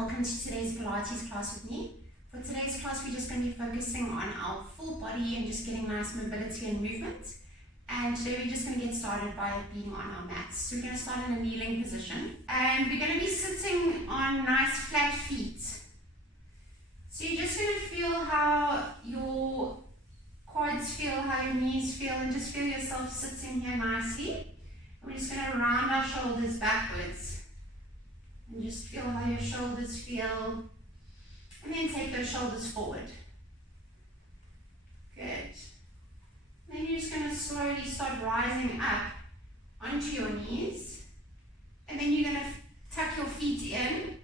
welcome to today's Pilates class with me. For today's class, we're just going to be focusing on our full body and just getting nice mobility and movement. And today we're just going to get started by being on our mats. So we're going to start in a kneeling position. And we're going to be sitting on nice flat feet. So you're just going to feel how your quads feel, how your knees feel, and just feel yourself sitting here nicely. And we're just going to round our shoulders backwards. And just feel how your shoulders feel. And then take those shoulders forward. Good. Then you're just going to slowly start rising up onto your knees. And then you're going to tuck your feet in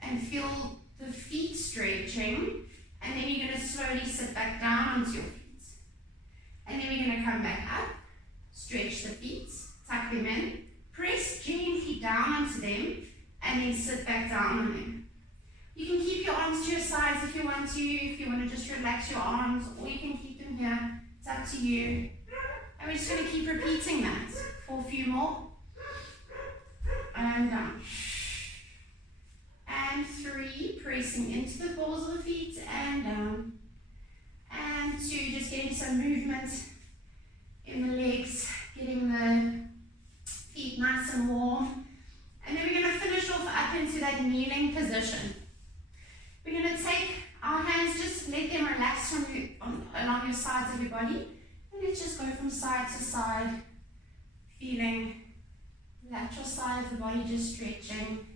and feel the feet stretching. And then you're going to slowly sit back down onto your feet. And then we're going to come back up, stretch the feet, tuck them in, press gently down onto them, and then sit back down on them. You can keep your arms to your sides if you want to just relax your arms, or you can keep them here. It's up to you. And we're just going to keep repeating that for a few more. And down. And 3, pressing into the balls of the feet and down. And 2, just getting some movement in the legs, getting the feet nice and warm. And then we're going to finish off up into that kneeling position. We're going to take our hands, just let them relax from you, along your sides of your body. And let's just go from side to side, feeling the lateral side of the body just stretching.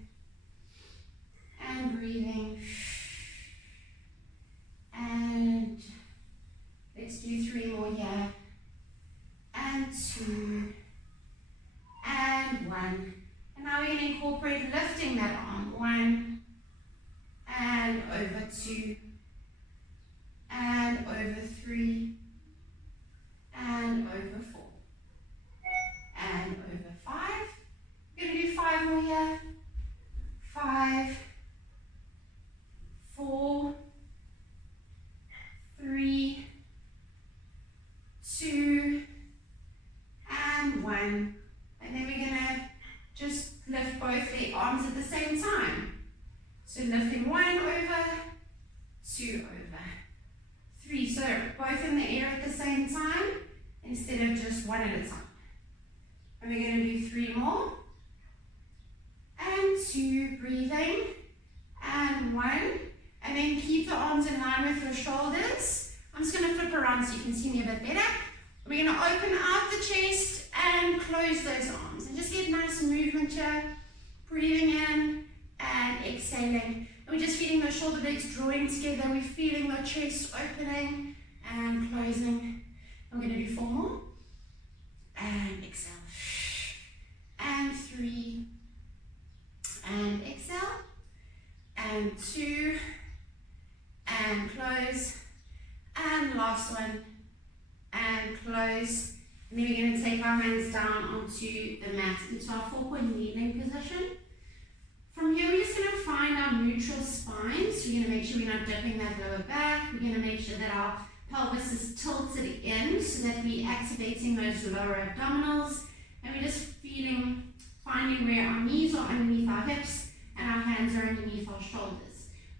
And breathing. And let's do 3 more here. And 2. And 1. And now we're going to incorporate lifting that arm. 1. And over 2. And over 3. And over 4. And over 5. We're going to do 5 more here. 5. 4, 3, 2, and 1. And then we're going to just lift both the arms at the same time. So lifting 1 over, 2 over, 3. So both in the air at the same time instead of just 1 at a time. And we're going to do 3 more. And 2, breathing. And 1. And then keep the arms in line with your shoulders. I'm just going to flip around so you can see me a bit better. We're going to open out the chest and close those arms. And just get nice movement here. Breathing in and exhaling. And we're just feeling those shoulder blades drawing together. We're feeling the chest opening and closing. I'm going to do 4 more. And exhale. And 3. And exhale. And 2. And close, and last one, and close. And then we're going to take our hands down onto the mat into our 4-point kneeling position. From here, we're just going to find our neutral spine. So we're going to make sure we're not dipping that lower back. We're going to make sure that our pelvis is tilted in so that we're activating those lower abdominals. And we're just finding where our knees are underneath our hips and our hands are underneath our shoulders.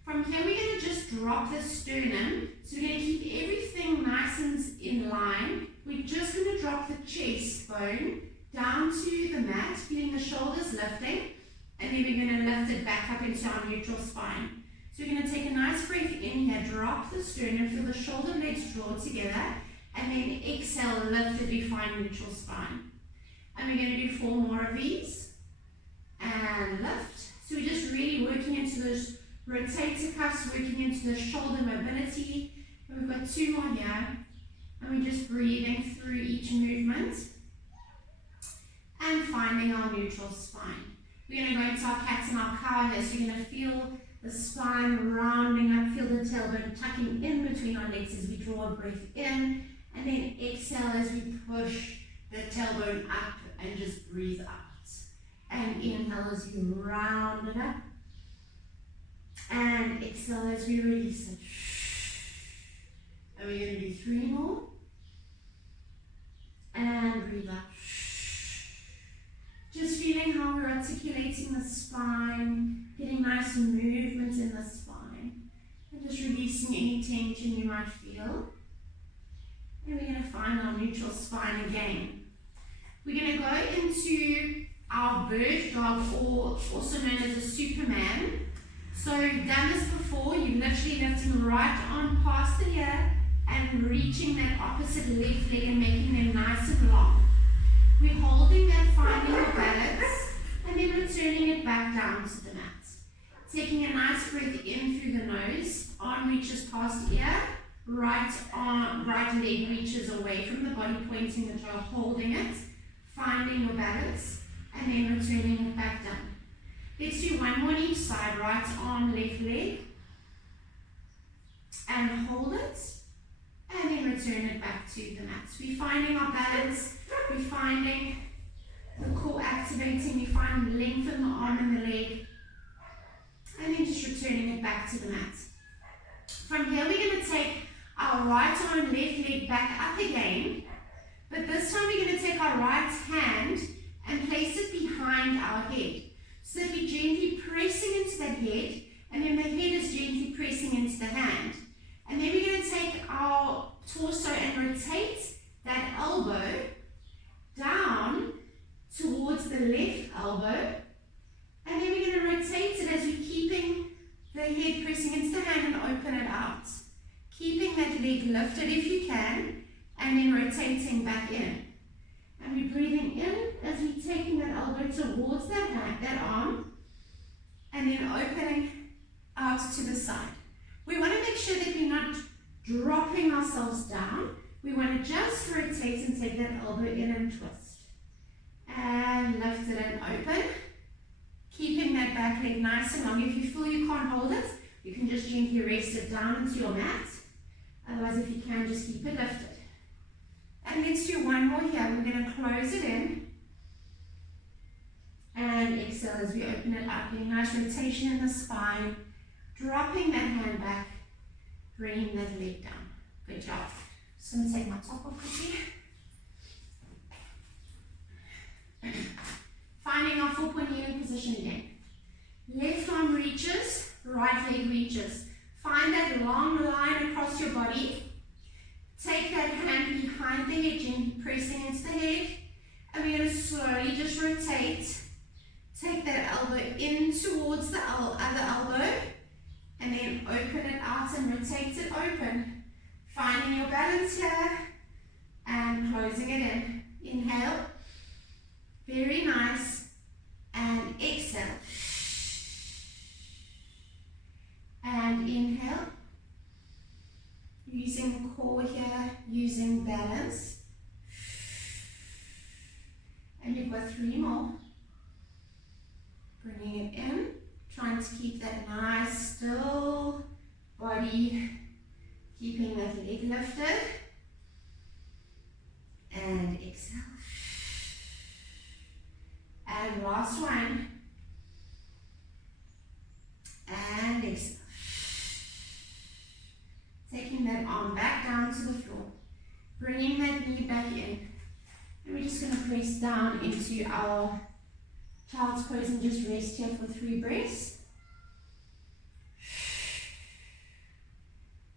From here, we're going to just drop the sternum. So we're going to keep everything nice and in line. We're just going to drop the chest bone down to the mat, feeling the shoulders lifting. And then we're going to lift it back up into our neutral spine. So we're going to take a nice breath in here, drop the sternum, feel the shoulder blades draw together. And then exhale, lift it, we find neutral spine. And we're going to do 4 more of these. And lift. So we're just really working into those rotator cuffs, working into the shoulder mobility. And we've got 2 more here. And we're just breathing through each movement. And finding our neutral spine. We're going to go into our cat and our cow here. So you're going to feel the spine rounding up, feel the tailbone tucking in between our legs as we draw a breath in. And then exhale as we push the tailbone up and just breathe out. And inhale as we round it up. And exhale as we release it. And we're going to do 3 more. And breathe out. Just feeling how we're articulating the spine, getting feeling nice movement in the spine. And just releasing any tension you might feel. And we're going to find our neutral spine again. We're going to go into our bird dog, or also known as a Superman. So you've done this before. You're literally lifting right arm past the ear and reaching that opposite left leg and making them nice and long. We're holding that, finding the balance, and then returning it back down to the mat. Taking a nice breath in through the nose, arm reaches past ear, right leg reaches away from the body, pointing the jaw, holding it, finding your balance, and then returning it back down. Let's do one more on each side, right arm, left leg, and hold it, and then return it back to the mat. We're finding our balance, we're finding the core activating, we find length in the arm and the leg, and then just returning it back to the mat. From here we're going to take our right arm, left leg back up again, but this time we're going to take our right hand and place it behind our head, so that we're gently pressing into that head, and then the head is gently pressing into the hand. And then we're going to take our torso and rotate that elbow down towards the left elbow, and then we're going to rotate it as we're keeping the head pressing into the hand and open it out. Keeping that leg lifted if you can, and then rotating back in. And we're breathing in as we're taking that elbow towards that hand, that arm, and then opening out to the side. We want to make sure that we're not dropping ourselves down. We want to just rotate and take that elbow in and twist. And lift it and open. Keeping that back leg nice and long. If you feel you can't hold it, you can just gently rest it down into your mat. Otherwise, if you can, just keep it lifted. And let's do one more here. We're going to close it in. And exhale as we open it up. Getting nice rotation in the spine. Dropping that hand back. Bringing that leg down. Good job. Just going to take my top off quickly. Finding our 4-point kneeling position again. Left arm reaches, right leg reaches. Find that long line across your body. Take that hand behind the head, gently pressing into the head. And we're going to slowly just rotate. Take that elbow in towards the other elbow. And then open it out and rotate it open. Finding your balance here. And closing it in. Inhale. Very nice. And exhale. And inhale. Using the core here, using balance. And you've got 3 more. Bringing it in. Trying to keep that nice, still body. Keeping that leg lifted. And exhale. And last one. And exhale. Taking that arm back down to the floor. Bringing that knee back in. And we're just going to press down into our child's pose and just rest here for 3 breaths.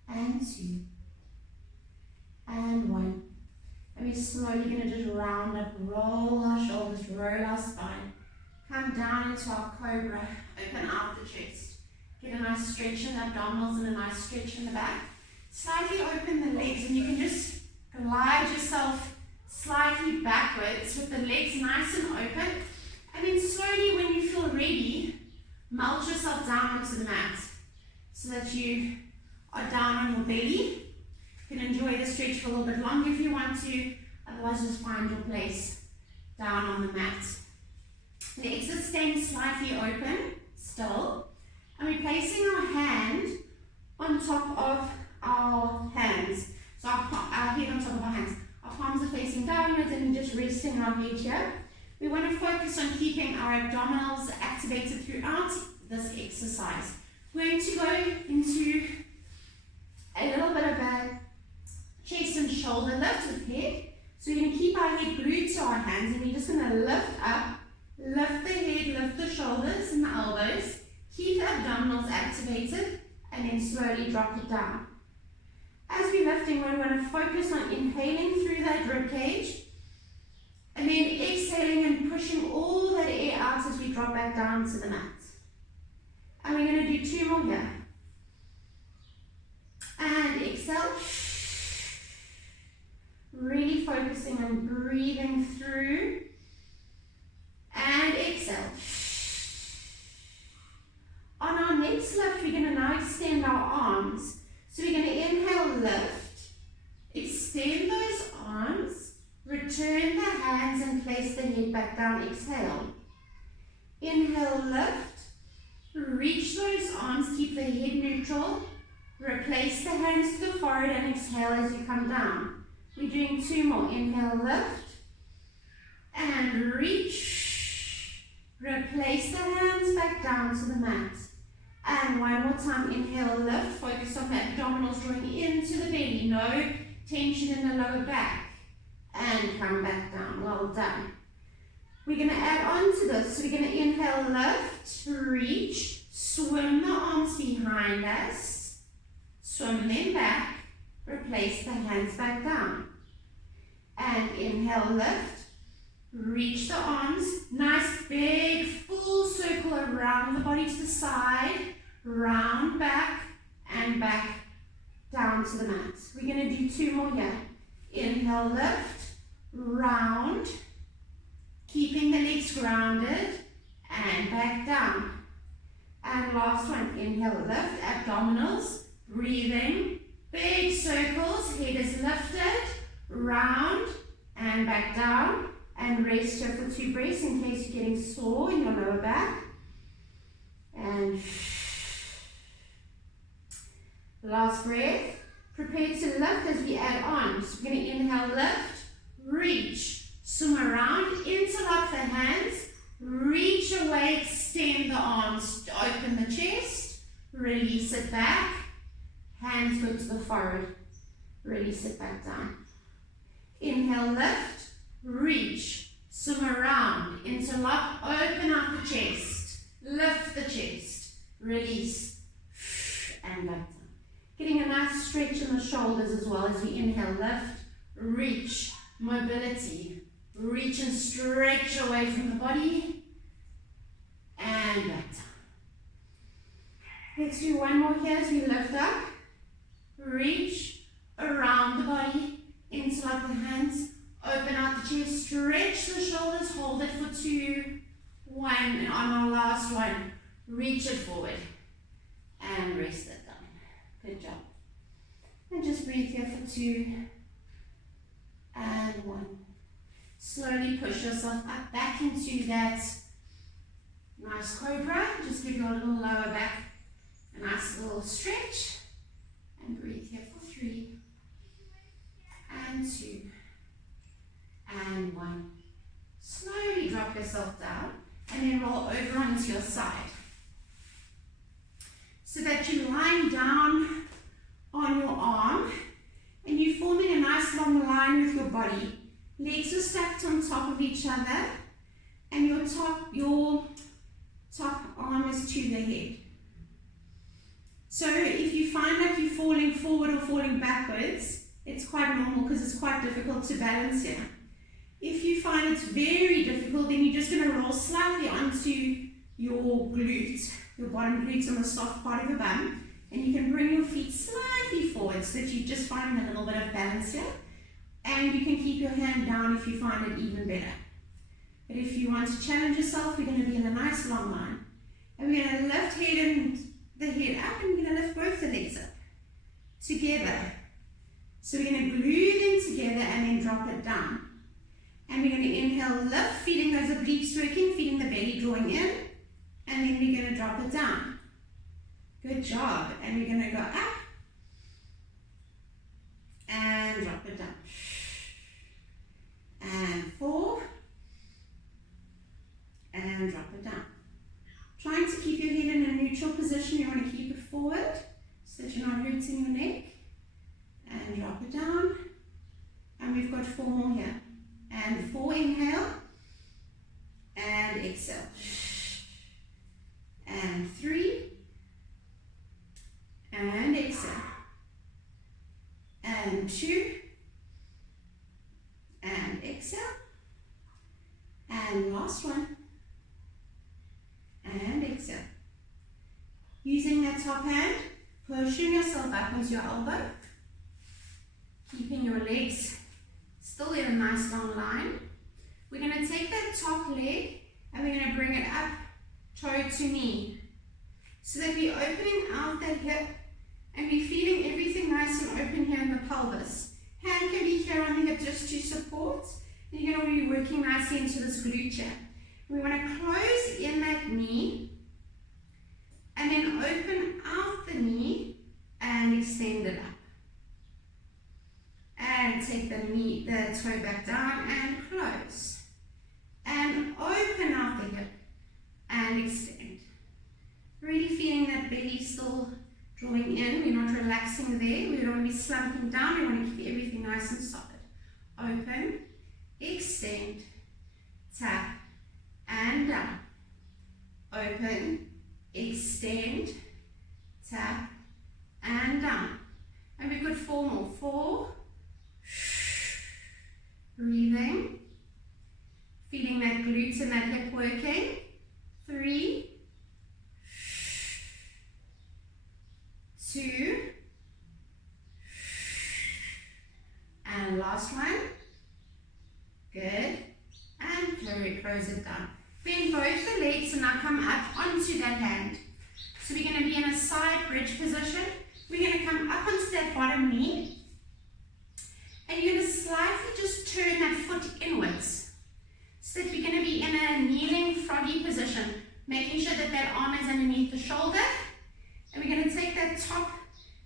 And 2. And 1. And we're slowly going to just round up, roll our shoulders, roll our spine. Come down into our cobra, open out the chest. Get a nice stretch in the abdominals and a nice stretch in the back. Slightly open the legs, and you can just glide yourself slightly backwards with the legs nice and open. And then slowly, when you feel ready, melt yourself down onto the mat so that you are down on your belly. You can enjoy the stretch for a little bit longer if you want to. Otherwise, just find your place down on the mat. Legs are staying slightly open still. And we're placing our hand on top of our hands. So our head on top of our hands. Our palms are facing downwards and just resting our head here. We want to focus on keeping our abdominals activated throughout this exercise. We're going to go into a little bit of a chest and shoulder lift with head. So we're going to keep our head glued to our hands, and we're just going to lift up, lift the head, lift the shoulders and the elbows. Keep the abdominals activated and then slowly drop it down. As we're lifting, we're going to focus on inhaling through that rib cage and then exhaling and pushing all that air out as we drop back down to the mat. And we're going to do 2 more here. And exhale. Really focusing on breathing through. And exhale. On our next lift, we're going to now extend our arms. So we're going to inhale, lift, extend those arms, return the hands and place the head back down, exhale. Inhale, lift, reach those arms, keep the head neutral, replace the hands to the forehead and exhale as you come down. We're doing 2 more, inhale, lift, and reach, replace the hands back down to the mat. And 1 more time, inhale, lift, focus on the abdominals drawing into the belly, no tension in the lower back. And come back down, well done. We're going to add on to this, so we're going to inhale, lift, reach, swim the arms behind us, swim them back, replace the hands back down. And inhale, lift, reach the arms, nice big full circle around the body to the side, round back and back down to the mat. We're going to do 2 more here. Inhale, lift, round, keeping the legs grounded and back down. And last one, inhale, lift, abdominals, breathing, big circles, head is lifted, round and back down. And rest here for 2 breaths in case you're getting sore in your lower back. And last breath. Prepare to lift as we add on. So we're going to inhale, lift, reach, swim around, interlock the hands, reach away, extend the arms, open the chest, release it back, hands go to the forehead, release it back down. Inhale, lift, reach, swim around, interlock, open up the chest, lift the chest, release, and back down. Getting a nice stretch in the shoulders as well as we inhale, lift, reach, mobility, reach and stretch away from the body, and back down. Let's do 1 more here as we lift up, reach, around the body, interlock the hands, open out the chest, stretch the shoulders, hold it for 2, 1, and on our last one, reach it forward and rest it down. Good job. And just breathe here for 2 and 1. Slowly push yourself up back into that nice cobra. Just give your little lower back a nice little stretch. And breathe here for 3 and 2. And 1. Slowly drop yourself down and then roll over onto your side. So that you're lying down on your arm and you're forming a nice long line with your body. Legs are stacked on top of each other and your top arm is to the head. So if you find like you're falling forward or falling backwards, it's quite normal because it's quite difficult to balance here. If you find it's very difficult, then you're just going to roll slightly onto your glutes, your bottom glutes on the soft part of your bum, and you can bring your feet slightly forward so that you're just finding a little bit of balance here. And you can keep your hand down if you find it even better. But if you want to challenge yourself, we're going to be in a nice long line. And we're going to lift the head up, and we're going to lift both the legs up together. So we're going to glue them together and then drop it down. And we're going to inhale, lift, feeling those obliques working, feeling the belly drawing in. And then we're going to drop it down. Good job. And we're going to go up and drop it down. And 4 and drop it down. Trying to keep your head in a neutral position. You want to keep it forward so that you're not hurting your neck. And drop it down. And we've got 4 more here. And 4, inhale and exhale. And 3 that top hand, pushing yourself up into your elbow, keeping your legs still in a nice long line. We're going to take that top leg and we're going to bring it up, toe to knee, so that we're opening out that hip and we're feeling everything nice and open here in the pelvis. Hand can be here on the hip just to support, and you're going to be working nicely into this glute here. We want to close in that knee and then open out the knee and extend it up. And take the toe back down and close. And open out the hip and extend. Really feeling that belly still drawing in. We're not relaxing there. We don't want to be slumping down. We want to keep everything nice and solid. Open, extend, tap, and down. Open, extend, tap, and down. And we've got 4 more. 4. Breathing. Feeling that glutes and that hip working. 3. 2. And last one. Good. And close it down. Bend both the legs and now come up onto that hand. So we're going to be in a side bridge position. We're going to come up onto that bottom knee. And you're going to slightly just turn that foot inwards. So that you're going to be in a kneeling froggy position. Making sure that that arm is underneath the shoulder. And we're going to take that top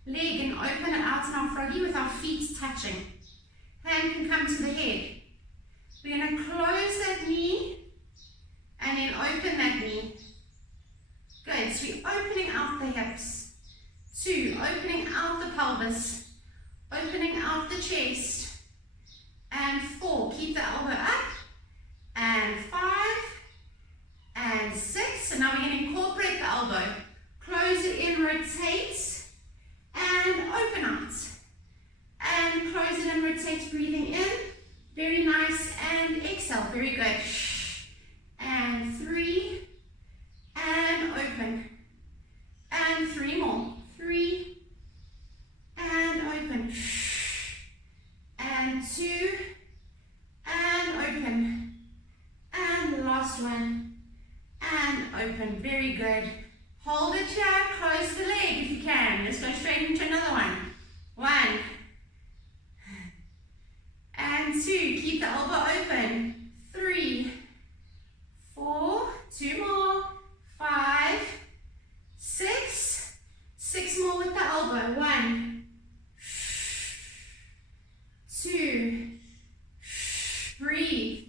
leg and open it out in our froggy with our feet touching. Hand can come to the head. We're going to close that knee and then open that knee. Good. So we're opening out the hips. 2. Opening out the pelvis. Opening out the chest. And 4. Keep the elbow up. And 5. And 6. So now we're going to incorporate the elbow. Close it in, rotate, and open out. And close it and rotate, breathing in. Very nice. And exhale. Very good. And 3. And open. And 3 more. 3. And open. And 2. And open. And last one. And open. Very good. Hold it here, close the leg if you can. Let's go straight into another one. 1. And 2. Keep the elbow open. 3. 4. 2 more. 5. 6. 6 more with the elbow. 1. 2. Breathe.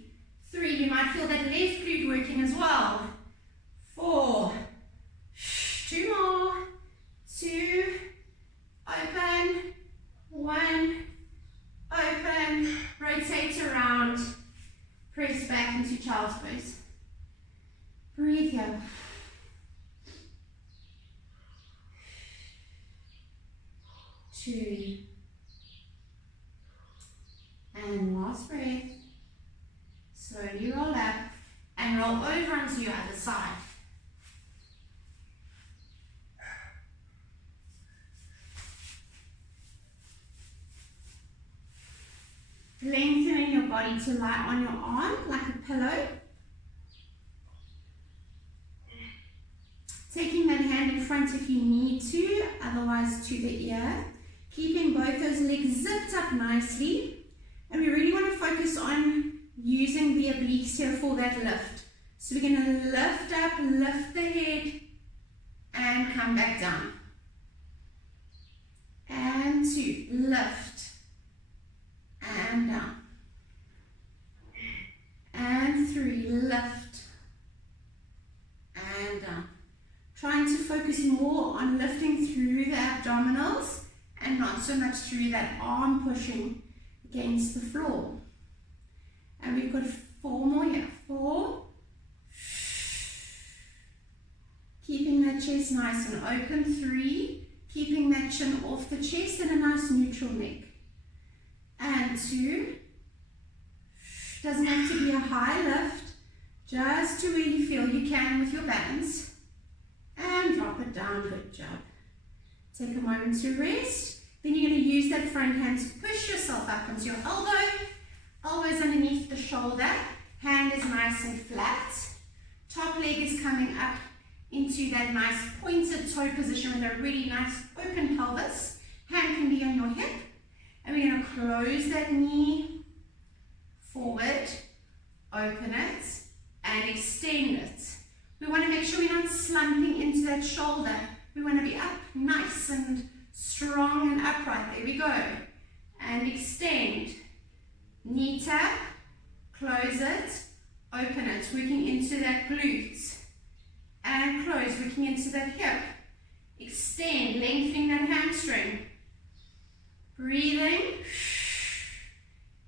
3. You might feel that left glute working as well. 4. 2 more. 2. Open. 1. Open. Rotate around. Press back into child's pose. Breathe here. 2. And last breath. Slowly roll up and roll over onto your other side. Lengthening your body to lie on your arm like a pillow. Taking that hand in front if you need to, otherwise to the ear. Keeping both those legs zipped up nicely. And we really want to focus on using the obliques here for that lift. So we're going to lift up, lift the head, and come back down. And 2, lift. And down. And 3, lift. And down. Trying to focus more on lifting through the abdominals and not so much through that arm pushing against the floor. And we've got 4 more here. 4. Keeping that chest nice and open. 3. Keeping that chin off the chest and a nice neutral neck. And 2. Doesn't have to be a high lift, just to where you feel you can with your balance. And drop it down. down, good job. Take a moment to rest. Then you're going to use that front hand to push yourself up onto your elbow. Elbows underneath the shoulder. Hand is nice and flat. Top leg is coming up into that nice pointed toe position with a really nice open pelvis. Hand can be on your hip. And we're going to close that knee forward, open it, and extend it. We want to make sure we're not slumping into that shoulder. We want to be up nice and strong and upright. There we go. And extend. Knee tap, close it, open it, working into that glute. And close, working into that hip. Extend, lengthening that hamstring. Breathing.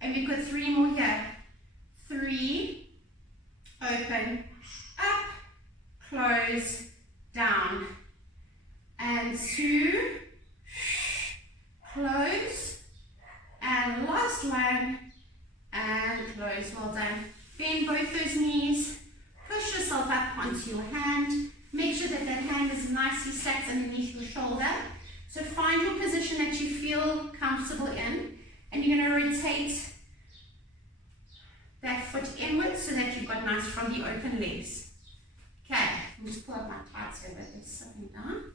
And we've got 3 more here. 3, open, up, close, down. And 2, close, and last one, and close. Well done. Bend both those knees, push yourself up onto your hand. Make sure that that hand is nicely sat underneath your shoulder. So find your position that you feel comfortable in, and you're going to rotate that foot inwards so that you've got nice from the open legs. Okay, I'll just pull up my tights here, but it's sitting down.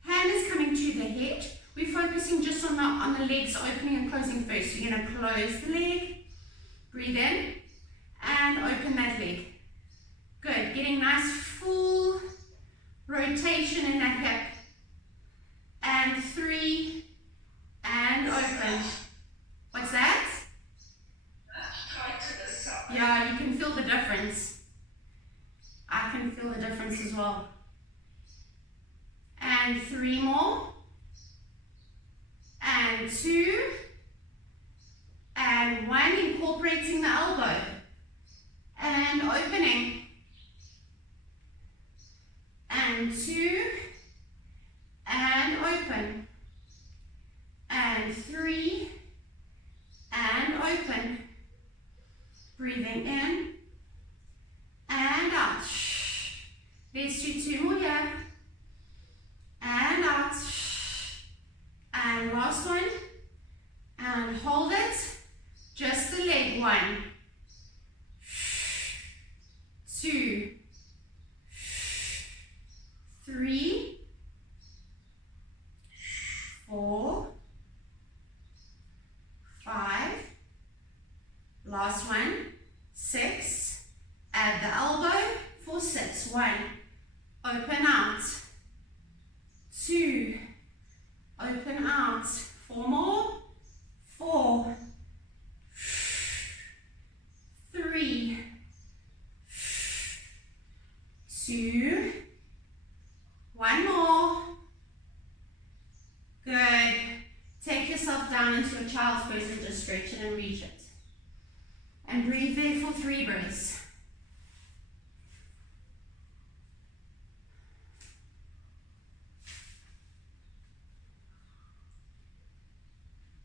Hand is coming to the head. We're focusing just on the legs opening and closing first. So you're going to close the leg, breathe in, and open that leg. Good, getting nice full rotation in that hip. And 3, and open. What's that? Yeah, you can feel the difference. I can feel the difference as well. And 3 more. And 2. And 1, incorporating the elbow. And opening. And 2. And open. And 3. And open. Breathing in and out. Let's do 2 more here. And out. And last one. And hold it. Just the leg. 1, 2, 3, 4, 5. Last one, 6. Add the elbow for 6. 1. Open out. 2. Open out. 4 more. 4. 3. 2. 1 more. Good. Take yourself down into a child's pose and just stretch it and reach it. And breathe there for 3 breaths.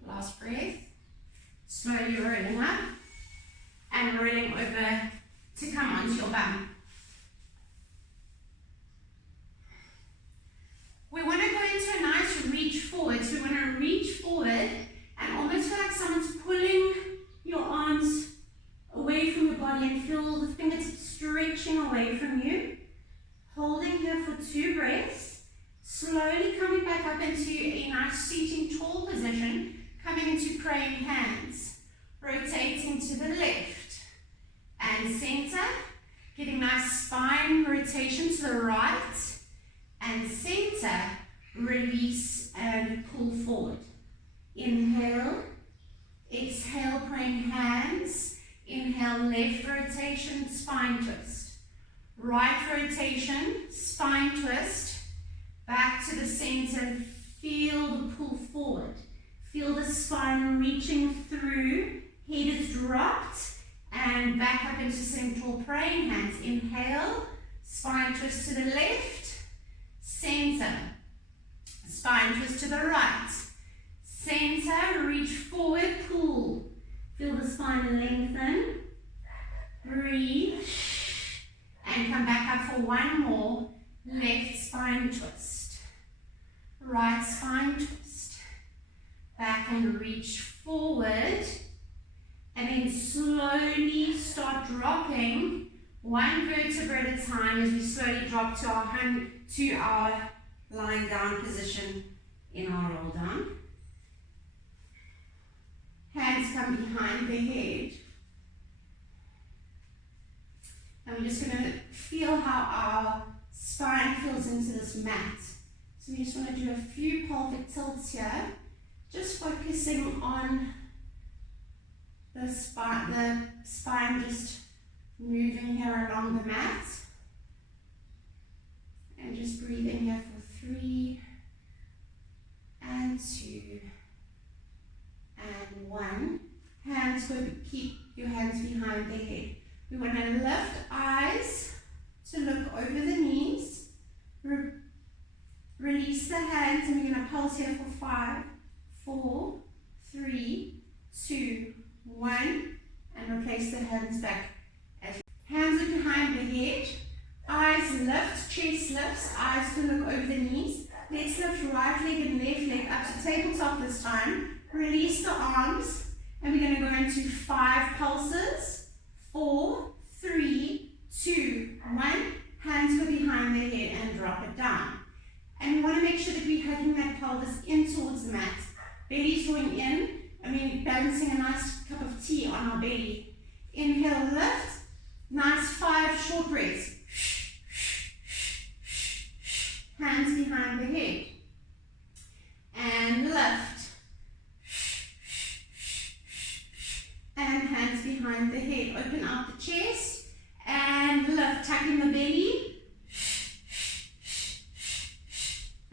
Last breath. Slowly rolling up and rolling over to come onto your bum. We want to go into a nice reach forward. So we want to reach forward and almost feel like someone's pulling your arms away from your body and feel the fingertips stretching away from you. Holding here for 2 breaths. Slowly coming back up into a nice seating tall position. Coming into praying hands. Rotating to the left and center. Getting nice spine rotation to the right. And center. Release and pull forward. Inhale. Exhale, praying hands. Inhale, left rotation, spine twist. Right rotation, spine twist. Back to the center. Feel the pull forward. Feel the spine reaching through. Head is dropped. And back up into central praying hands. Inhale. Spine twist to the left. Center. Spine twist to the right. Center. Reach forward. Pull. Feel the spine lengthen. Breathe. And come back up for 1 more. Left spine twist. right spine twist. Back and reach forward. And then slowly start dropping one vertebra at a time as we slowly drop to our lying down position in our roll down. Hands come behind the head. And we're just going to feel how our spine feels into this mat. So we just want to do a few pelvic tilts here, just focusing on the spine just moving here along the mat. And just breathing here for 3 and 2 and 1. Hands, keep your hands behind the head. We want to lift eyes to look over the knees. Release the hands, and we're going to pulse here for 5, 4, 3, 2, 1, and replace the hands back. Hands are behind the head. Eyes lift, chest lifts, eyes to look over the knees. Let's lift right leg and left leg up to tabletop this time. Release the arms, and we're going to go into 5 pulses. 4, 3, 2, 1. Hands go behind the head and drop it down. And we want to make sure that we're hugging that pelvis in towards the mat. Belly's drawing in, and we're balancing a nice cup of tea on our belly. Inhale, lift. Nice 5 short breaths. Hands behind the head. And lift. And hands behind the head. Open out the chest. And lift. Tuck in the belly.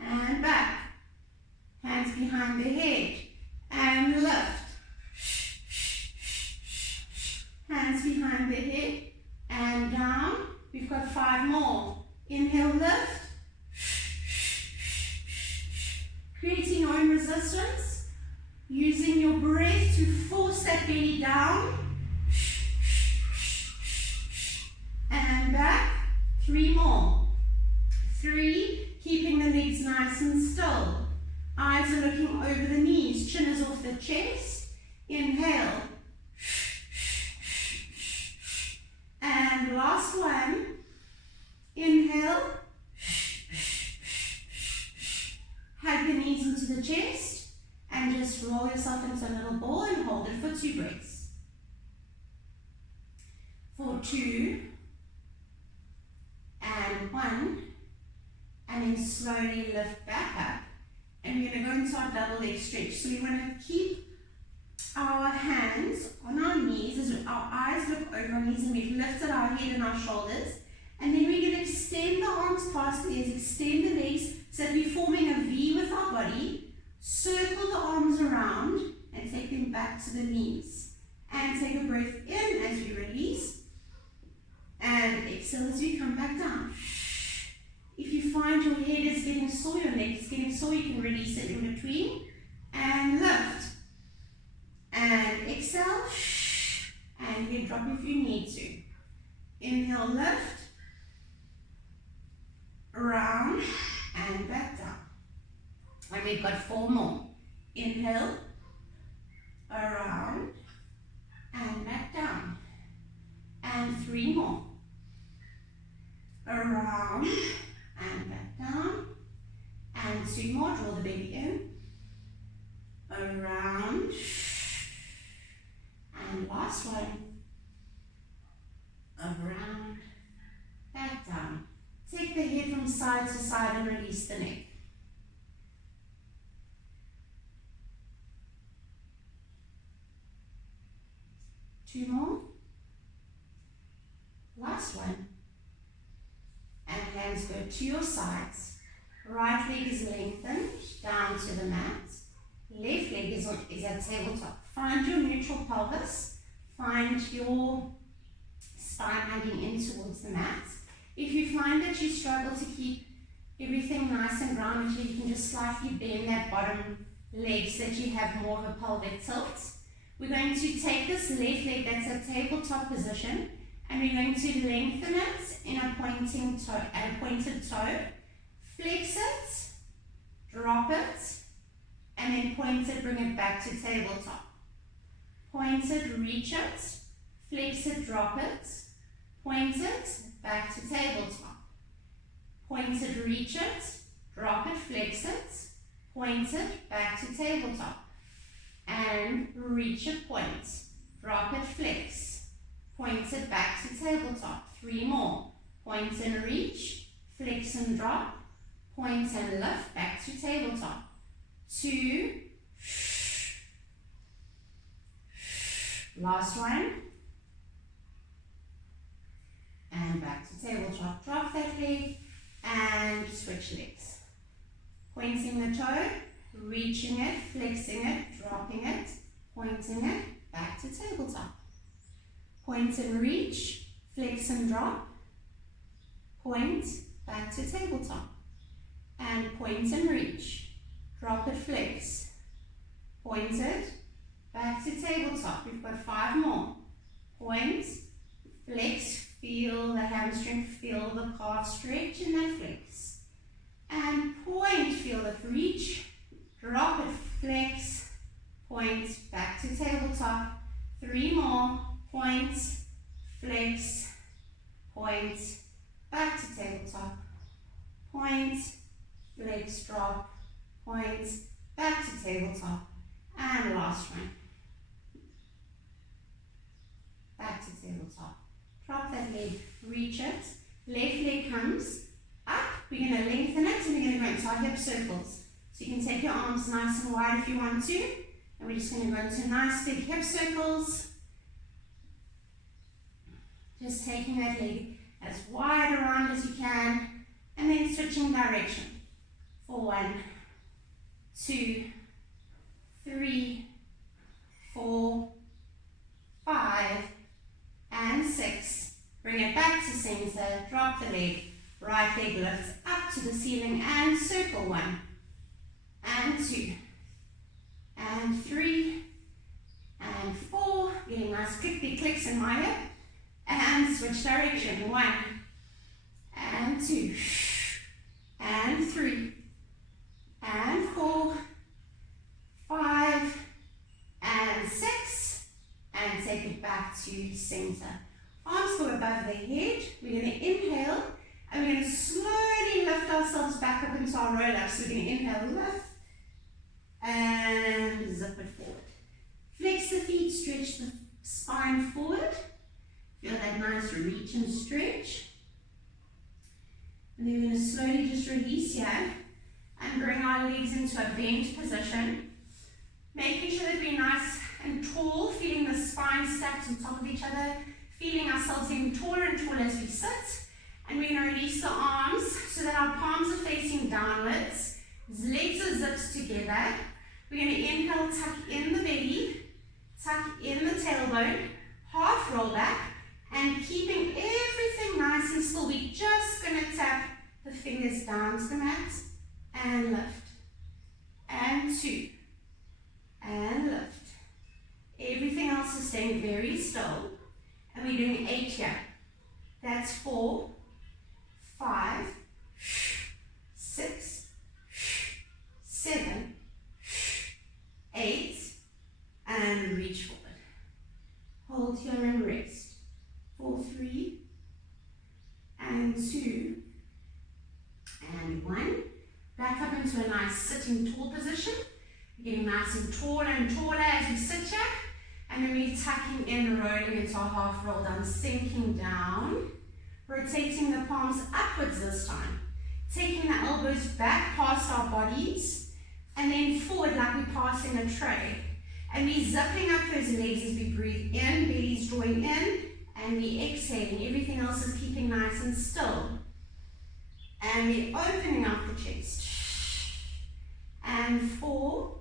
And back. Hands behind the head. And lift. Hands behind the head. And down. We've got 5 more. Inhale, lift. Creating your own resistance. Using your breath to force that belly down. And back. 3 more. 3. Keeping the legs nice and still. Eyes are looking over the knees. Chin is off the chest. Inhale. And last one. Inhale. Hug the knees into the chest. And just roll yourself into a little ball and hold it for 2 breaths. For 2. And 1. And then slowly lift back up. And we're going to go into our double leg stretch. So we want to keep our hands on our knees as our eyes look over our knees, and we've lifted our head and our shoulders. And then we're going to extend the arms past the ears, extend the legs so that we're forming a V with our body. Circle the arms around and take them back to the knees. And take a breath in as we release. And exhale as we come back down. If you find your head is getting sore, your neck is getting sore, you can release it in between. And lift. And exhale. And head drop if you need to. Inhale, lift. Around and back down. And we've got 4 more. Inhale. Around and back down. And 3 more. Around and back down. And 2 more. Draw the belly in. Around. And last one. Around. Back down. Take the head from side to side and release the neck. Two more. Last one. And hands go to your sides. Right leg is lengthened down to the mat. Left leg is at tabletop. Find your neutral pelvis. Find your spine hugging in towards the mat. If you find that you struggle to keep everything nice and rounded, you can just slightly bend that bottom leg so that you have more of a pelvic tilt. We're going to take this left leg that's at tabletop position, and we're going to lengthen it in a pointed toe. Flex it, drop it, and then point it, bring it back to tabletop. Point it, reach it, flex it, drop it, point it, back to tabletop. Point it, reach it, drop it, flex it, point it, back to tabletop. And reach it, point, drop it, flex, point it, back to tabletop. 3 more. Point and reach, flex and drop, point and lift, back to tabletop. 2. Last one. And back to tabletop. Drop that leg and switch legs. Pointing the toe, reaching it, flexing it, dropping it, pointing it, back to tabletop. Point and reach, flex and drop, point, back to tabletop. And point and reach, drop it, flex, point it, back to tabletop. We've got 5 more. Point, flex, feel the hamstring, feel the calf stretch in that flex. And point, feel it, reach, drop it, flex, point, back to tabletop. 3 more. Point, flex, point, back to tabletop. Point, flex, drop, point, back to tabletop. And last one. Back to tabletop. Drop that leg, reach it. Left leg comes up. We're going to lengthen it and we're going to go into our hip circles. So you can take your arms nice and wide if you want to. And we're just going to go into nice big hip circles. Just taking that leg as wide around as you can. And then switching direction. For 1, 2, 3, 4, 5, and 6. Bring it back to center. Drop the leg. Right leg lifts up to the ceiling and circle. 1, and 2, and 3, and 4. Getting nice clicky clicks in my hip. And switch direction. 1, and 2, and 3, and 4, 5, and 6. And take it back to center. Arms go above the head. We're going to inhale. And we're going to slowly lift ourselves back up into our roll-up. So we're going to inhale, lift, and zip it forward. Flex the feet, stretch the spine forward. Feel that nice reach and stretch. And then we're going to slowly just release here and bring our legs into a bent position. Making sure that we're nice and tall, feeling the spine stacked on top of each other, feeling ourselves getting taller and taller as we sit. And we're going to release the arms so that our palms are facing downwards. Legs are zipped together. We're going to inhale, tuck in the belly, tuck in the tailbone, half roll back, and keeping everything nice and still. We're just going to tap the fingers down to the mat and lift. And 2. And lift. Everything else is staying very still. And we're doing 8 here. That's 4, 5, 6, 7, 8, and reach forward. Hold here and rest. 4, 3, and 2, and 1. Back up into a nice sitting tall position. We're getting nice and taller as we sit here. And then we're tucking in, rolling into our half roll down, sinking down. Rotating the palms upwards this time. Taking the elbows back past our bodies. And then forward like we're passing a tray. And we're zipping up those legs as we breathe in, belly's drawing in. And we're exhaling. Everything else is keeping nice and still. And we're opening up the chest. And 4.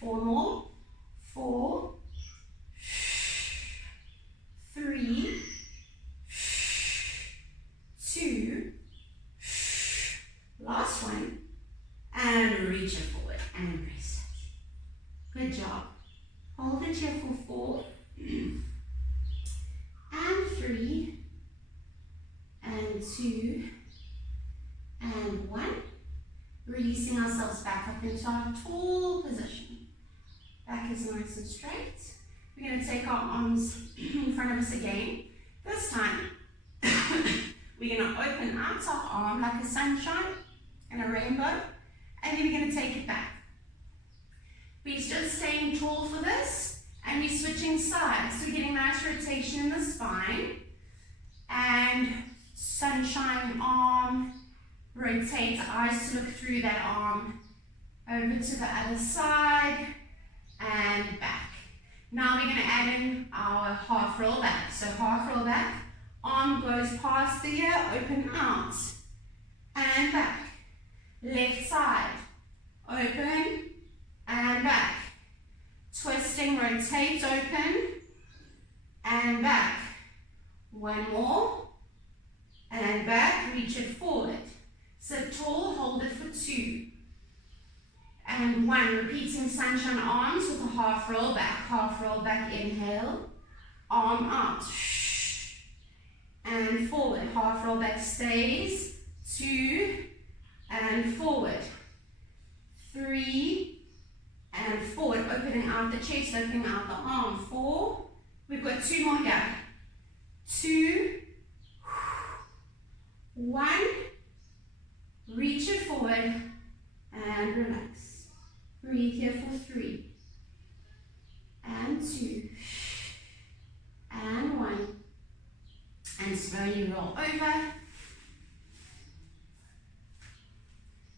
4 more. 4. 3. 2. Last one. And reach it forward and rest it. Good job. Hold it here for 4. And 3. And 2. And 1. Releasing ourselves back up into our tall position. Back is nice and straight. We're going to take our arms in front of us again. This time, we're going to open out our arm like a sunshine and a rainbow, and then we're going to take it back. We're just staying tall for this, and we're switching sides. So we're getting nice rotation in the spine, and sunshine arm, rotate, eyes to look through that arm, over to the other side, and back. Now we're going to add in our half roll back. So half roll back, arm goes past the ear, open out, and back. Left side, open, and back. Twisting, rotate, open, and back. One more, and back, reach it forward. Sit tall, hold it for 2. And 1, repeating sunshine arms with a half roll back, inhale, arm out, and forward, half roll back stays, 2, and forward, 3, and forward, opening out the chest, opening out the arm, 4, we've got 2 more here, 2, 1, reach it forward, and relax. Breathe here for 3, and 2, and 1, and slowly roll over,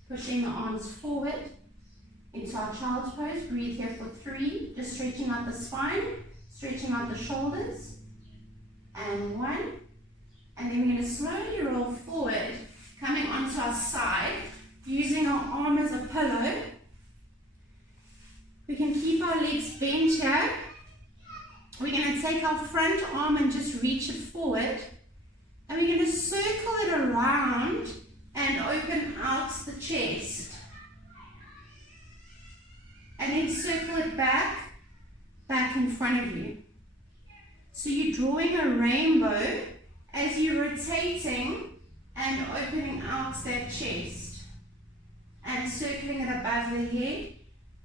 pushing the arms forward into our child's pose. Breathe here for 3, just stretching out the spine, stretching out the shoulders, and 1, and then we're going to slowly roll forward, coming onto our side, using our arm as a pillow. We can keep our legs bent here. We're going to take our front arm and just reach it forward. And we're going to circle it around and open out the chest. And then circle it back in front of you. So you're drawing a rainbow as you're rotating and opening out that chest. And circling it above the head.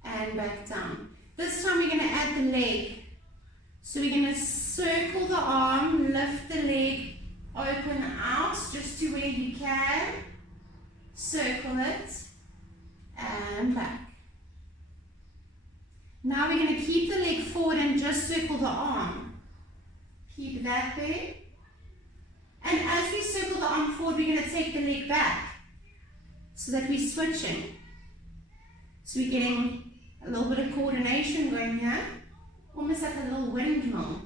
And back down. This time we're going to add the leg. So we're going to circle the arm, lift the leg, open out just to where you can. Circle it, and back. Now we're going to keep the leg forward and just circle the arm. Keep that there. And as we circle the arm forward, we're going to take the leg back so that we're switching. So we're getting a little bit of coordination going here, almost like a little windmill.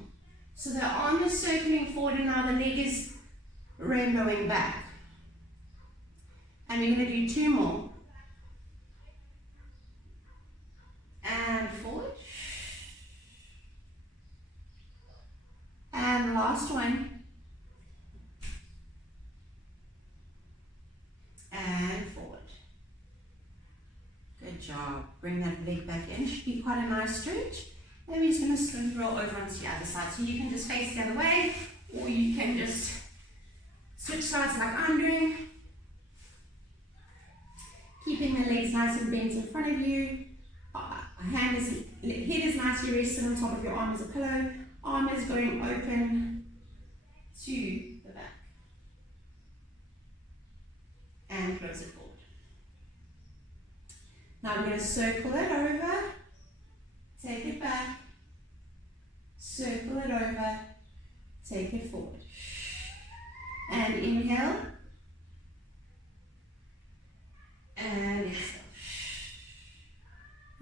So the arm is circling forward and now the leg is rainbowing back. And we're going to do 2 more. And forward. And last one. And forward. Good job. Bring that leg back in. Should be quite a nice stretch. And we're just going to slowly roll over onto the other side. So you can just face the other way, or you can just switch sides like I'm doing. Keeping the legs nice and bent in front of you. Head is nicely resting on top of your arm as a pillow. Arm is going open to the back. And close it forward. Now we're going to circle it over, take it back, circle it over, take it forward. And inhale, and exhale.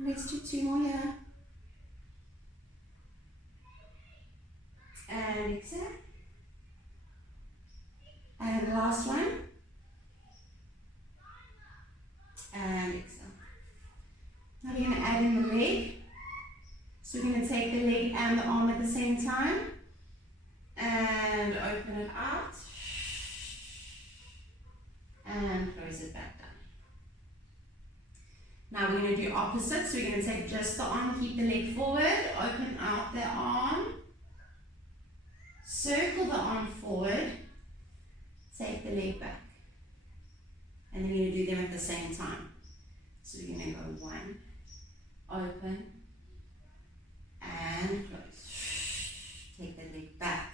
Let's do 2 more here. And exhale. And the last one. And exhale. Now we're going to add in the leg. So we're going to take the leg and the arm at the same time. And open it out. And close it back down. Now we're going to do opposite. So we're going to take just the arm, keep the leg forward, open out the arm. Circle the arm forward. Take the leg back. And then you're going to do them at the same time. So we're going to go 1, open, and close. Take the leg back,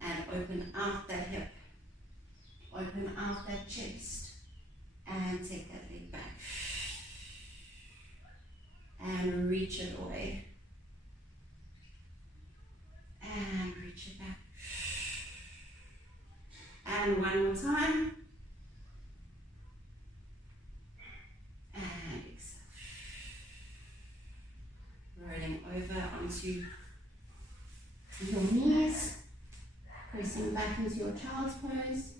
and open out that hip, open out that chest, and take that leg back, and reach it away, and reach it back, and one more time, and exhale, rolling over onto your knees, pressing back into your child's pose,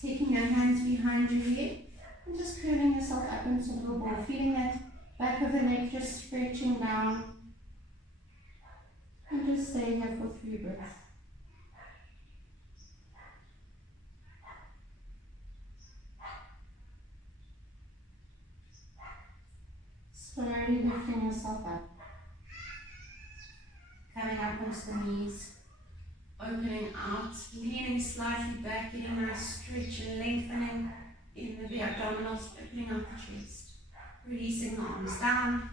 taking your hands behind your head, and just curling yourself up into a little ball, feeling that back of the neck just stretching down, and just stay here for 3 breaths. Slowly lifting yourself up, coming up onto the knees, opening out, leaning slightly back, getting a nice stretch and lengthening in the abdominals, opening up the chest, releasing the arms down,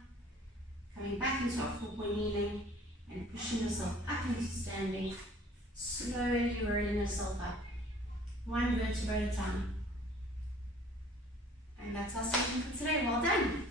coming back into our 4-point kneeling, and pushing yourself up into standing, slowly rolling yourself up, 1 vertebra at a time. And that's our session for today. Well done.